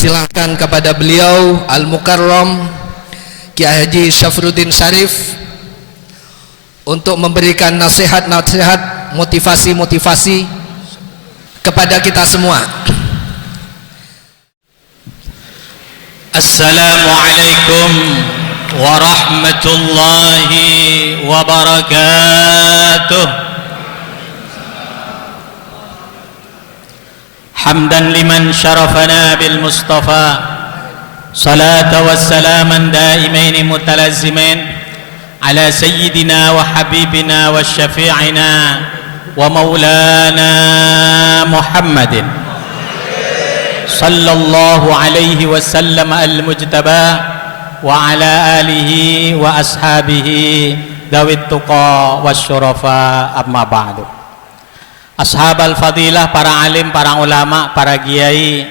persilahkan kepada beliau Al-Mukarram Kiai Haji Syafruddin Syarif untuk memberikan nasihat-nasihat, motivasi-motivasi kepada kita semua. Assalamualaikum warahmatullahi wabarakatuh. Hamdan liman syarafana bil Mustafa, salata wassalaman daimain mutalazzimain ala sayyidina wa habibina wa syafi'ina wa maulana Muhammadin sallallahu alaihi wasallam al-mujtaba wa ala alihi wa ashabihi dawit tuqa wasyurafa, amma ba'du. Ashab al-fadilah, para alim, para ulama, para kiai,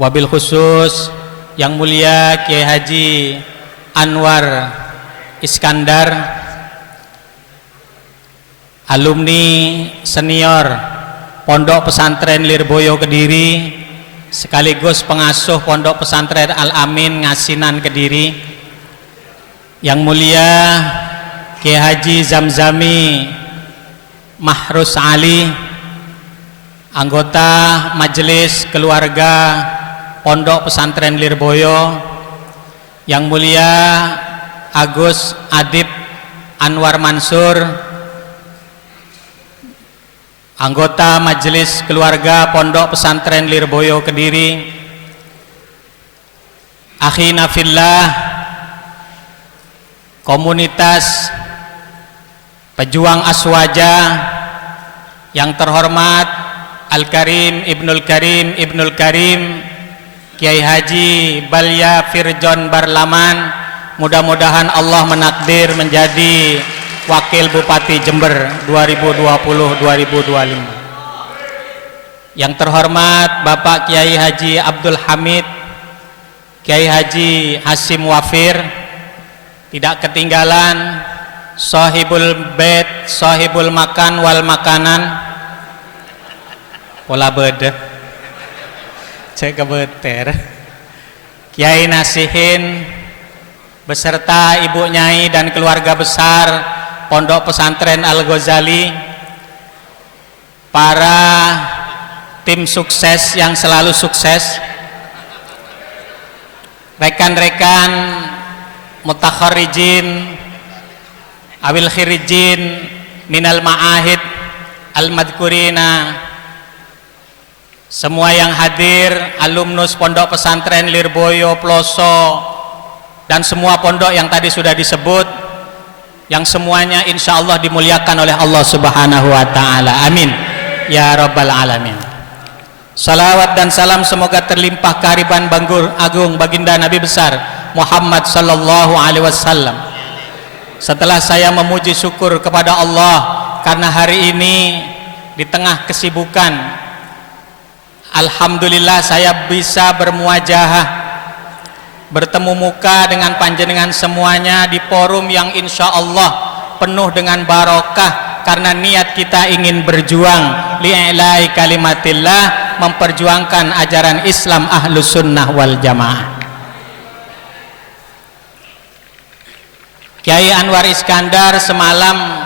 wabil khusus yang mulia Kiai Haji Anwar Iskandar, alumni senior Pondok Pesantren Lirboyo Kediri, sekaligus pengasuh Pondok Pesantren Al-Amin Ngasinan Kediri, yang mulia Kiai Haji Zamzami Mahrus Ali, anggota Majelis Keluarga Pondok Pesantren Lirboyo, yang mulia Agus Adib Anwar Mansur, anggota Majelis Keluarga Pondok Pesantren Lirboyo Kediri, akhina fillah, komunitas pejuang Aswaja yang terhormat Al-Karim Ibnul Karim Ibnul Karim Kiai Haji Balya Firjon Barlaman, mudah-mudahan Allah menakdir menjadi Wakil Bupati Jember 2020-2025. Yang terhormat Bapak Kiai Haji Abdul Hamid, Kiai Haji Hasim Wafir, tidak ketinggalan Sahibul Bait, Sahibul Makan wal Makanan, pola bede cek kebeter, Kiai Nasihin beserta Ibu Nyai dan keluarga besar Pondok Pesantren Al-Ghazali, para tim sukses yang selalu sukses, rekan-rekan mutakharrijin awil khirijin minal ma'ahid al-madkurina, semua yang hadir, alumnus Pondok Pesantren Lirboyo Ploso dan semua pondok yang tadi sudah disebut, yang semuanya insya Allah dimuliakan oleh Allah Subhanahu wa ta'ala, amin ya rabbal alamin. Salawat dan salam semoga terlimpah kehariban Banggur Agung Baginda Nabi besar Muhammad sallallahu alaihi wasallam. Setelah saya memuji syukur kepada Allah karena hari ini di tengah kesibukan, alhamdulillah saya bisa bermuajahah, bertemu muka dengan panjenengan semuanya di forum yang insya Allah penuh dengan barokah, karena niat kita ingin berjuang li'ilai kalimatillah, memperjuangkan ajaran Islam Ahlus Sunnah wal Jamaah. Kiai Anwar Iskandar semalam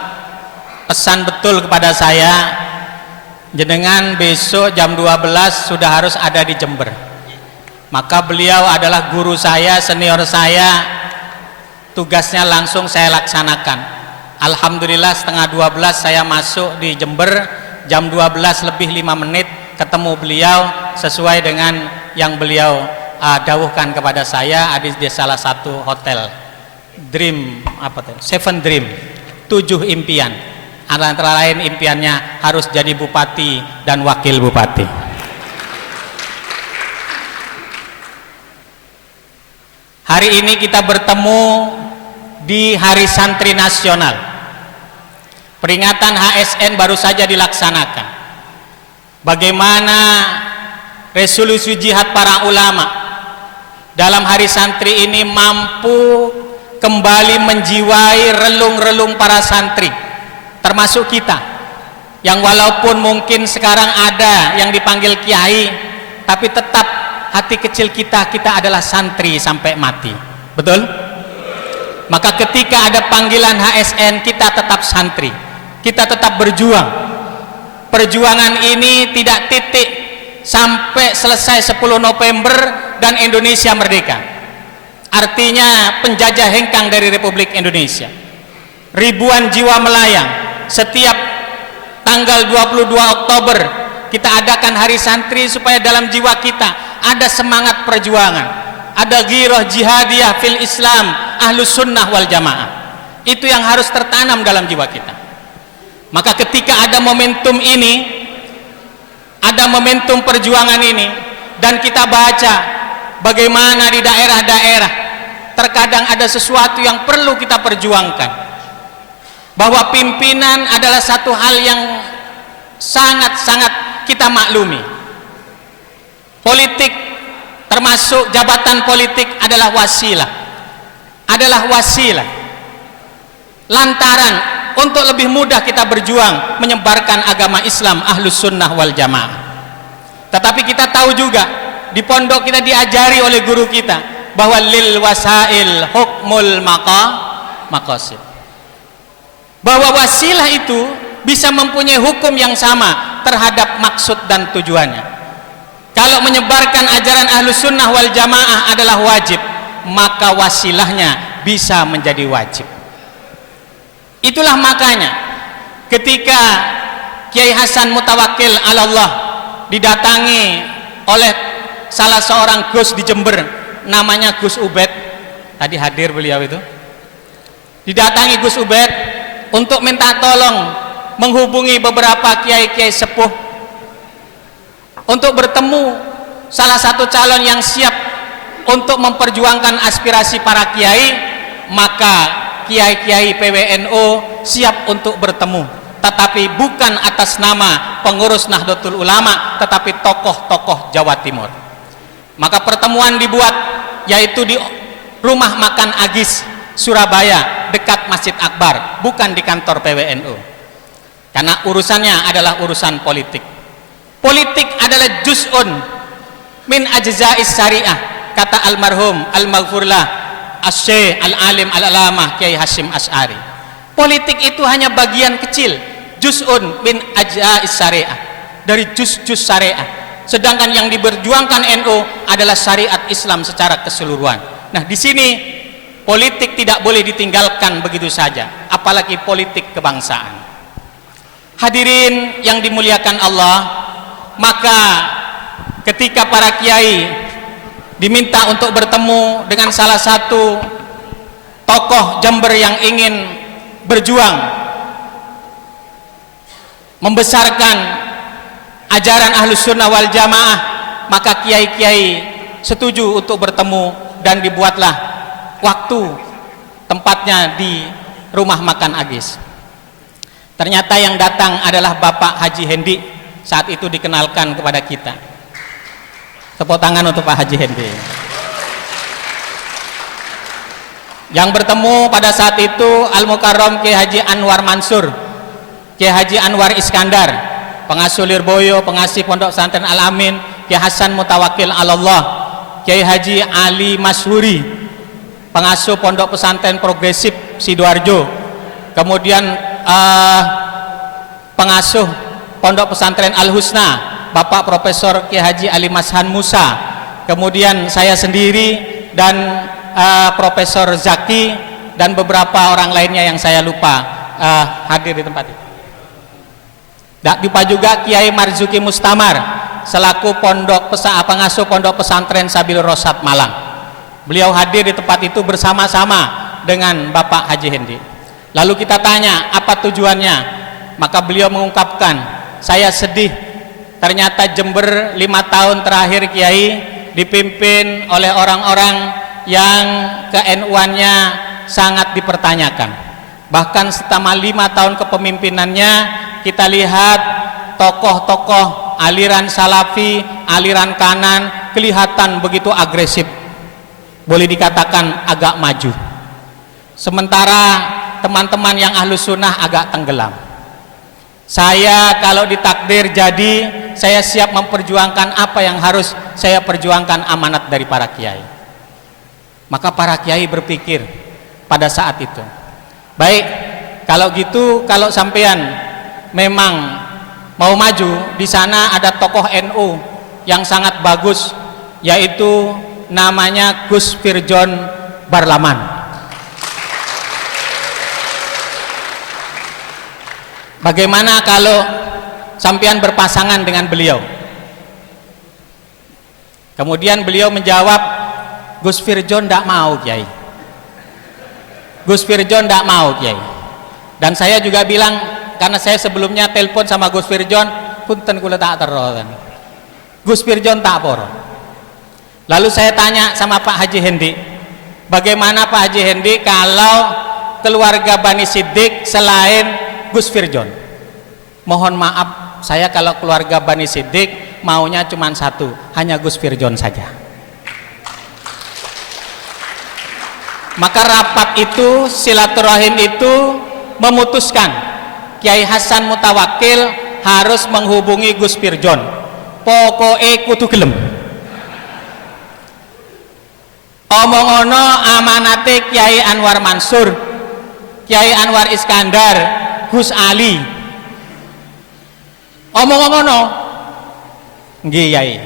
pesan betul kepada saya, jenengan besok jam 12 sudah harus ada di Jember. Maka beliau adalah guru saya, senior saya, tugasnya langsung saya laksanakan. Alhamdulillah setengah 12 saya masuk di Jember, jam 12 lebih 5 menit ketemu beliau sesuai dengan yang beliau dawuhkan kepada saya di salah satu hotel Dream, apa tuh? 7 Dream, 7 impian. Antara lain impiannya harus jadi bupati dan wakil bupati. Hari ini kita bertemu di Hari Santri Nasional. Peringatan HSN baru saja dilaksanakan. Bagaimana resolusi jihad para ulama dalam Hari Santri ini mampu kembali menjiwai relung-relung para santri, termasuk kita yang walaupun mungkin sekarang ada yang dipanggil kiai, tapi tetap hati kecil kita adalah santri sampai mati. Betul? Maka ketika ada panggilan HSN, kita tetap santri, kita tetap berjuang. Perjuangan ini tidak titik sampai selesai 10 November dan Indonesia merdeka. Artinya penjajah hengkang dari Republik Indonesia. Ribuan jiwa melayang. Setiap tanggal 22 Oktober kita adakan hari santri supaya dalam jiwa kita ada semangat perjuangan, ada ghirah jihadiyah fil Islam, ahlus sunnah wal jamaah. Itu yang harus tertanam dalam jiwa kita. Maka ketika ada momentum ini, ada momentum perjuangan ini, dan kita baca bagaimana di daerah-daerah terkadang ada sesuatu yang perlu kita perjuangkan, bahwa pimpinan adalah satu hal yang sangat-sangat kita maklumi. Politik, termasuk jabatan politik, adalah wasilah, lantaran untuk lebih mudah kita berjuang menyebarkan agama Islam ahlus sunnah wal jamaah. Tetapi kita tahu juga di pondok kita diajari oleh guru kita bahwa lil wasail hukmul maqasid, bahwa wasilah itu bisa mempunyai hukum yang sama terhadap maksud dan tujuannya. Kalau menyebarkan ajaran ahlus sunnah wal jamaah adalah wajib, maka wasilahnya bisa menjadi wajib. Itulah makanya ketika Kiai Hasan Mutawakkil Allah didatangi oleh salah seorang Gus di Jember, namanya Gus Ubed, tadi hadir beliau itu, didatangi Gus Ubed untuk minta tolong menghubungi beberapa kiai-kiai sepuh untuk bertemu salah satu calon yang siap untuk memperjuangkan aspirasi para kiai. Maka kiai-kiai PWNU siap untuk bertemu, tetapi bukan atas nama pengurus Nahdlatul Ulama, tetapi tokoh-tokoh Jawa Timur. Maka pertemuan dibuat, yaitu di Rumah Makan Agis, Surabaya, dekat Masjid Akbar, bukan di kantor PWNU, karena urusannya adalah urusan politik. Politik adalah juz'un min ajza'is syariah, kata almarhum al-maghfurlah Asy-Syaikh al-Alim al-Alamah Kiai Hasyim Asy'ari. Politik itu hanya bagian kecil, juz'un min ajza'is syariah, dari juz-juz syariah. Sedangkan yang diberjuangkan NU adalah syariat Islam secara keseluruhan. Nah, di sini politik tidak boleh ditinggalkan begitu saja, apalagi politik kebangsaan. Hadirin yang dimuliakan Allah, maka ketika para kiai diminta untuk bertemu dengan salah satu tokoh Jember yang ingin berjuang membesarkan ajaran ahlus sunnah wal jamaah, maka kiai-kiai setuju untuk bertemu dan dibuatlah waktu tempatnya di Rumah Makan Agis. Ternyata yang datang adalah Bapak Haji Hendi. Saat itu dikenalkan kepada kita. Tepuk tangan untuk Pak Haji Hendi. Yang bertemu pada saat itu Al-Mukarram Kiai Haji Anwar Mansur, Kiai Haji Anwar Iskandar, pengasuh Lirboyo, pengasih Pondok Pesantren Al-Amin, Kiai Hasan Mutawakkil Allah, Kiai Haji Ali Masyhuri, pengasuh Pondok Pesantren Progresif Sidoarjo, kemudian pengasuh Pondok Pesantren Al-Husna, Bapak Profesor Kiai Haji Ali Mashan Musa, kemudian saya sendiri dan Profesor Zaki dan beberapa orang lainnya yang saya lupa hadir di tempat itu. Tak lupa juga Kiai Marzuki Mustamar selaku pengasuh Pondok Pesantren Sabil Rosyad Malang. Beliau hadir di tempat itu bersama-sama dengan Bapak Haji Hendi. Lalu kita tanya apa tujuannya, maka beliau mengungkapkan, saya sedih, ternyata Jember 5 tahun terakhir Kiai dipimpin oleh orang-orang yang ke-NU-annya sangat dipertanyakan. Bahkan selama 5 tahun kepemimpinannya kita lihat tokoh-tokoh aliran salafi, aliran kanan kelihatan begitu agresif, boleh dikatakan agak maju, sementara teman-teman yang ahlus sunnah agak tenggelam. Saya kalau ditakdir jadi, saya siap memperjuangkan apa yang harus saya perjuangkan, amanat dari para kiai. Maka para kiai berpikir pada saat itu, baik, kalau gitu, kalau sampean memang mau maju, di sana ada tokoh NU yang sangat bagus, yaitu namanya Gus Firjon Barlaman. Bagaimana kalau sampean berpasangan dengan beliau? Kemudian beliau menjawab, Gus Firjon tidak mau, Kiai. Gus Firjon tidak mau, Kiai. Dan saya juga bilang, karena saya sebelumnya telepon sama Gus Firjon, punten kula tak terotan. Gus Firjon tak poro. Lalu saya tanya sama Pak Haji Hendi, bagaimana Pak Haji Hendi kalau keluarga Bani Siddiq selain Gus Firjon? Mohon maaf, saya kalau keluarga Bani Siddiq maunya cuma satu, hanya Gus Firjon saja. Maka rapat itu, silaturahim itu memutuskan Kiai Hasan Mutawakil harus menghubungi Gus Firjon. Pokoknya kudu gelem. Omong-ono amanate Kiai Anwar Mansur, Kiai Anwar Iskandar, Gus Ali. Omong-omono, nggih Kiai.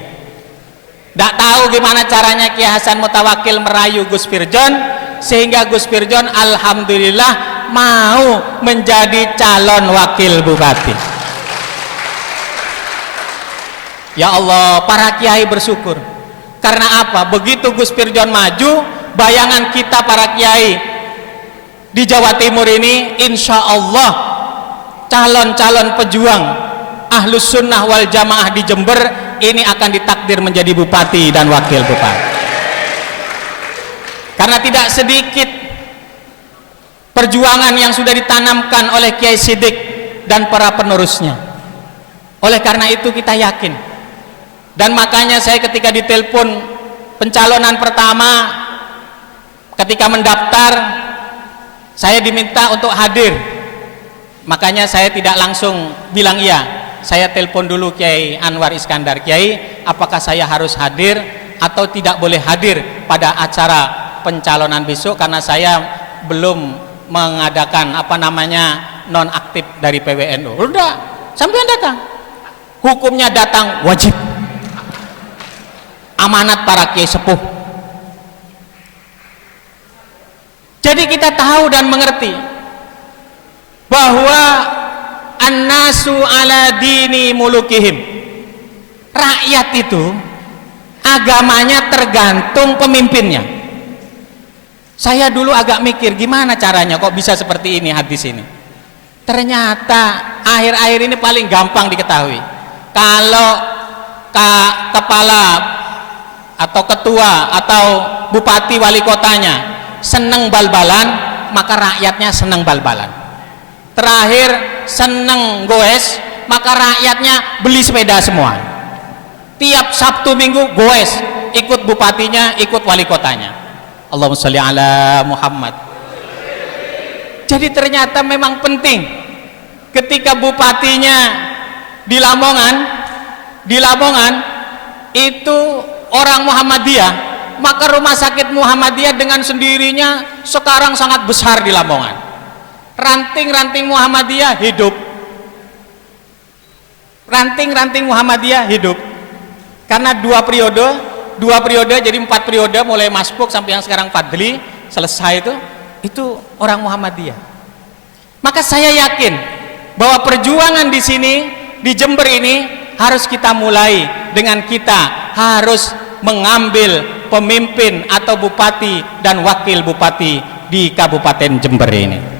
Ndak tahu gimana caranya Kiai Hasan Mutawakil merayu Gus Firjon sehingga Gus Firjon alhamdulillah mau menjadi calon wakil bupati. Ya Allah, para kiai bersyukur. Karena apa? Begitu Gus Firjon maju, bayangan kita para kiai di Jawa Timur ini, insya Allah calon-calon pejuang Ahlus Sunnah wal Jamaah di Jember ini akan ditakdir menjadi bupati dan wakil bupati. Karena tidak sedikit perjuangan yang sudah ditanamkan oleh Kiai Siddiq dan para penerusnya. Oleh karena itu kita yakin, dan makanya saya ketika ditelepon pencalonan pertama, ketika mendaftar, saya diminta untuk hadir. Makanya saya tidak langsung bilang iya. Saya telepon dulu Kiai Anwar Iskandar, Kiai, apakah saya harus hadir atau tidak boleh hadir pada acara pencalonan besok, karena saya belum mengadakan apa namanya non aktif dari PWNU. Udah, sampean datang. Hukumnya datang wajib. Amanat para kiai sepuh. Jadi kita tahu dan mengerti bahwa annasu ala dini mulukihim. Rakyat itu agamanya tergantung pemimpinnya. Saya dulu agak mikir gimana caranya kok bisa seperti ini hadis ini. Ternyata akhir-akhir ini paling gampang diketahui. Kalau kepala atau ketua atau bupati wali kotanya seneng bal-balan, maka rakyatnya seneng bal-balan. Terakhir seneng goes, maka rakyatnya beli sepeda semua. Tiap Sabtu Minggu goes, ikut bupatinya, ikut wali kotanya. Allahumma sholli ala Muhammad. Jadi ternyata memang penting ketika bupatinya di Lamongan itu orang Muhammadiyah, maka rumah sakit Muhammadiyah dengan sendirinya sekarang sangat besar di Lamongan. Ranting-ranting Muhammadiyah hidup. Ranting-ranting Muhammadiyah hidup. Karena dua periode jadi 4 periode, mulai Masbuk sampai yang sekarang Fadli selesai itu orang Muhammadiyah. Maka saya yakin bahwa perjuangan di sini di Jember ini harus kita mulai dengan kita harus mengambil pemimpin atau bupati dan wakil bupati di Kabupaten Jember ini.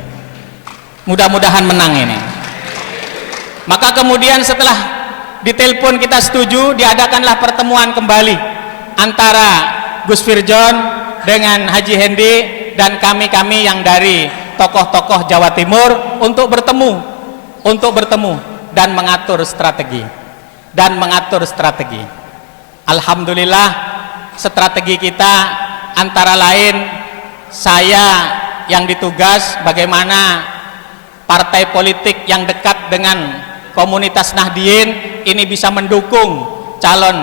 Mudah-mudahan menang ini. Maka kemudian setelah ditelepon kita setuju, diadakanlah pertemuan kembali antara Gus Firjon dengan Haji Hendi dan kami-kami yang dari tokoh-tokoh Jawa Timur untuk bertemu dan mengatur strategi. Alhamdulillah strategi kita antara lain, saya yang ditugas bagaimana partai politik yang dekat dengan komunitas Nahdien ini bisa mendukung calon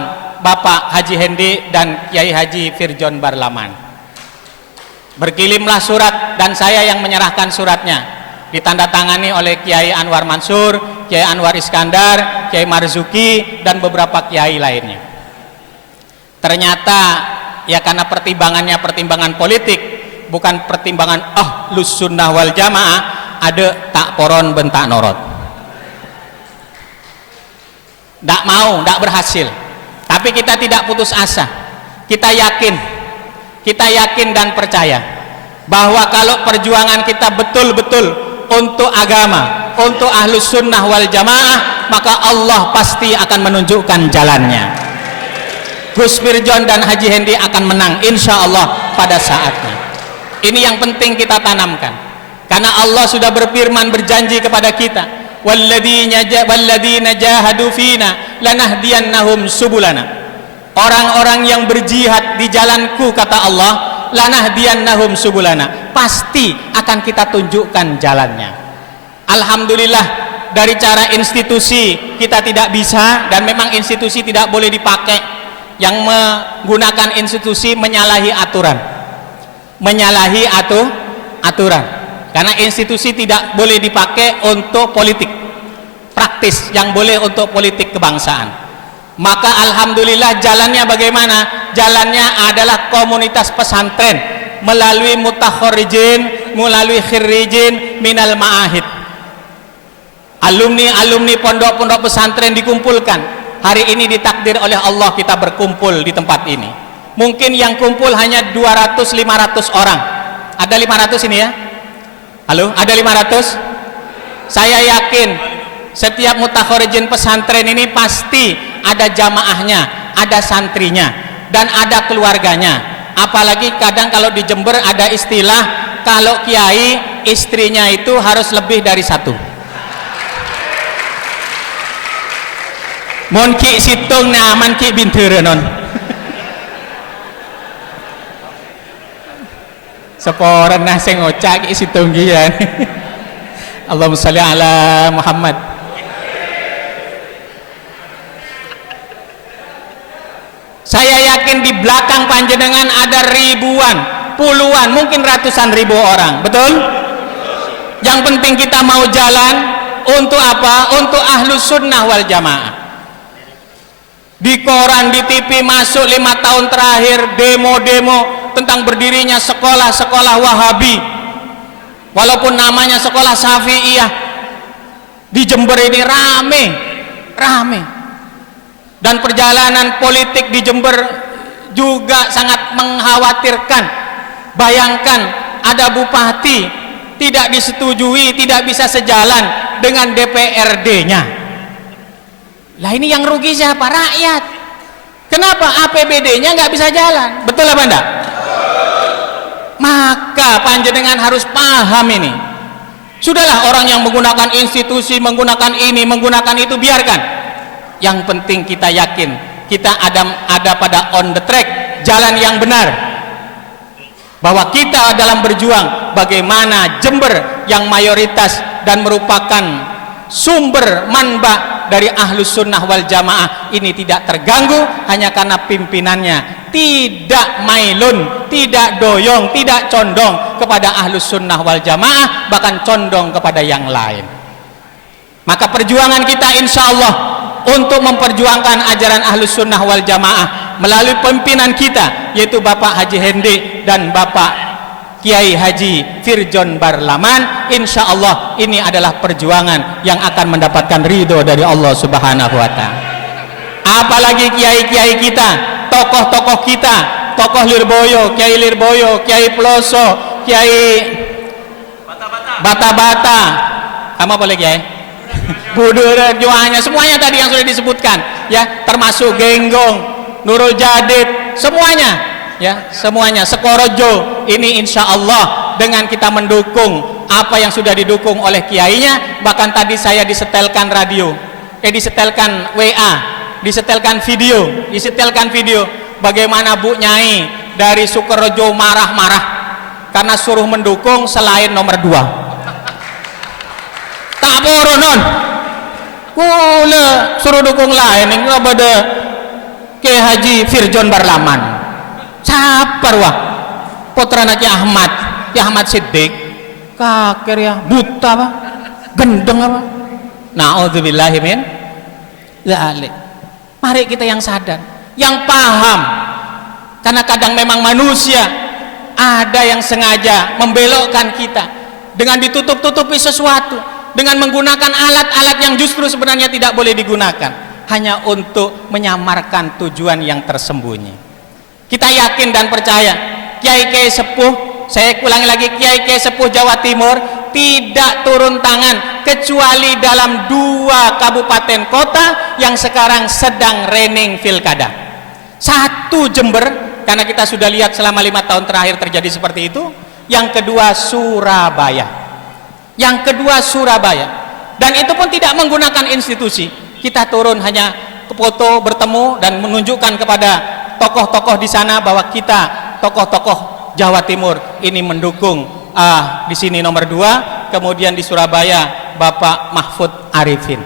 Bapak Haji Hendi dan Kiai Haji Firjon Barlaman. Berkirimlah surat dan saya yang menyerahkan suratnya, ditandatangani oleh Kiai Anwar Mansur, Kiai Anwar Iskandar, Kiai Marzuki dan beberapa kiai lainnya. Ternyata ya karena pertimbangannya pertimbangan politik, bukan pertimbangan Ahlus Sunnah wal Jamaah, ada tak poron bentak norot. Tidak mau, tidak berhasil. Tapi kita tidak putus asa. Kita yakin dan percaya bahwa kalau perjuangan kita betul-betul untuk agama, untuk Ahlus Sunnah wal Jamaah, maka Allah pasti akan menunjukkan jalannya. Gus Firjon dan Haji Hendi akan menang insya Allah pada saatnya. Ini yang penting kita tanamkan, karena Allah sudah berfirman, berjanji kepada kita, walladzina jahadu fina lanahdiyannahum subulana. Orang-orang yang berjihad di jalanku, kata Allah, lanahdiyannahum subulana, pasti akan kita tunjukkan jalannya. Alhamdulillah, dari cara institusi kita tidak bisa, dan memang institusi tidak boleh dipakai. Yang menggunakan institusi menyalahi aturan, aturan, karena institusi tidak boleh dipakai untuk politik praktis, yang boleh untuk politik kebangsaan. Maka alhamdulillah jalannya bagaimana? Jalannya adalah komunitas pesantren melalui mutakharijin, melalui khirijin minal ma'ahid. Alumni pondok-pondok pesantren dikumpulkan. Hari ini ditakdir oleh Allah kita berkumpul di tempat ini. Mungkin yang kumpul hanya 200-500 orang. Ada 500 ini ya? Halo, ada 500? Saya yakin setiap mutakharijin pesantren ini pasti ada jamaahnya, ada santrinya, dan ada keluarganya. Apalagi kadang kalau di Jember ada istilah, kalau kiai istrinya itu harus lebih dari satu. Mon ki situng naman ki binterenon. Seporan nah sing ngocak ki situng ki ya. Allahumma shalli ala Muhammad. Saya yakin di belakang panjenengan ada ribuan, puluhan, mungkin ratusan ribu orang. Betul? Yang penting kita mau jalan untuk apa? Untuk Ahlus Sunnah wal Jamaah. Di koran, di TV masuk 5 tahun terakhir demo-demo tentang berdirinya sekolah-sekolah Wahabi, walaupun namanya sekolah Syafi'iyah. Di Jember ini rame. Dan perjalanan politik di Jember juga sangat mengkhawatirkan. Bayangkan ada bupati tidak disetujui, tidak bisa sejalan dengan DPRD-nya. Lah ini yang rugi siapa? Rakyat. Kenapa? APBD-nya nggak bisa jalan. Betul apa enggak? Maka panjenengan harus paham ini. Sudahlah, orang yang menggunakan institusi, menggunakan ini, menggunakan itu, biarkan. Yang penting kita yakin kita ada pada on the track, jalan yang benar, bahwa kita dalam berjuang bagaimana Jember yang mayoritas dan merupakan sumber manba dari Ahlus Sunnah wal Jamaah ini tidak terganggu hanya karena pimpinannya tidak mailun, tidak doyong, tidak condong kepada Ahlus Sunnah wal Jamaah, bahkan condong kepada yang lain. Maka perjuangan kita insya Allah untuk memperjuangkan ajaran Ahlus Sunnah wal Jamaah melalui pimpinan kita, yaitu Bapak Haji Hendi dan Bapak Kiai Haji Firjon Barlaman, insya Allah ini adalah perjuangan yang akan mendapatkan ridho dari Allah Subhanahu wa Ta'ala. Apalagi kiai-kiai kita, tokoh-tokoh kita, tokoh Lirboyo, Kiai Lirboyo, Kiai Peloso, Kiai Bata-Bata, sama boleh Kiai? Budur Juanya, semuanya tadi yang sudah disebutkan, ya, termasuk Genggong, Nurul Jadid, semuanya. Ya, semuanya Sekorojo ini insya Allah dengan kita mendukung apa yang sudah didukung oleh kiainya. Bahkan tadi saya disetelkan radio, disetelkan WA, disetelkan video bagaimana Bu Nyai dari Sukorojo marah-marah karena suruh mendukung selain nomor 2. Tak boronon Kula suruh dukung lain ini kepada Kiai Haji Firjon Barlaman. Sapar wah. Putra Ki Ahmad, Ki Ahmad Siddiq. Kakir ya, buta apa? Gendeng apa? Na'udzubillahi min dzalik. Mari kita yang sadar, yang paham. Karena kadang memang manusia ada yang sengaja membelokkan kita dengan ditutup-tutupi sesuatu, dengan menggunakan alat-alat yang justru sebenarnya tidak boleh digunakan, hanya untuk menyamarkan tujuan yang tersembunyi. Kita yakin dan percaya kiai-kiai sepuh, saya ulangi lagi, kiai-kiai sepuh Jawa Timur tidak turun tangan kecuali dalam 2 kabupaten kota yang sekarang sedang rening pilkada. 1 Jember, karena kita sudah lihat selama 5 tahun terakhir terjadi seperti itu. Yang kedua Surabaya. Yang kedua Surabaya. Dan itu pun tidak menggunakan institusi. Kita turun hanya ke foto, bertemu dan menunjukkan kepada tokoh-tokoh di sana bahwa kita tokoh-tokoh Jawa Timur ini mendukung di sini nomor 2, kemudian di Surabaya Bapak Mahfud Arifin.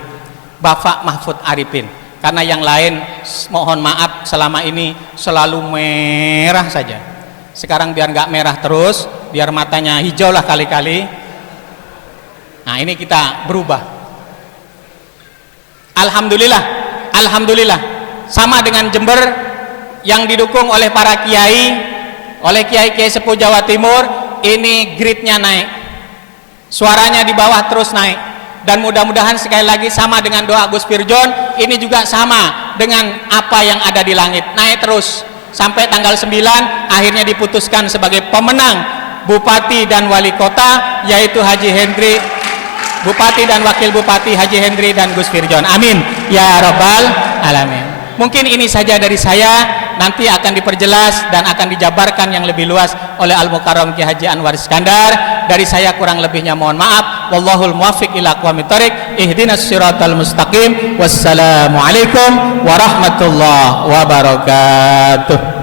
Bapak Mahfud Arifin. Karena yang lain mohon maaf selama ini selalu merah saja. Sekarang biar nggak merah terus, biar matanya hijau lah kali-kali. Nah ini kita berubah. Alhamdulillah, alhamdulillah. Sama dengan Jember yang didukung oleh para kiai, oleh kiai-kiai sepuh Jawa Timur, ini gridnya naik, suaranya di bawah terus naik. Dan mudah-mudahan sekali lagi sama dengan doa Gus Firjon, ini juga sama dengan apa yang ada di langit, naik terus sampai tanggal 9 akhirnya diputuskan sebagai pemenang Bupati dan Wali Kota, yaitu Haji Hendri, Bupati dan Wakil Bupati Haji Hendri dan Gus Firjon. Amin ya Rabbal Alamin. Mungkin ini saja dari saya, nanti akan diperjelas dan akan dijabarkan yang lebih luas oleh Al-Mukarram Ki Haji Anwar Iskandar. Dari saya kurang lebihnya mohon maaf. Wallahul muwaffiq ila aqwamit thoriq. Ihdinas siratal mustaqim. Wassalamualaikum warahmatullahi wabarakatuh.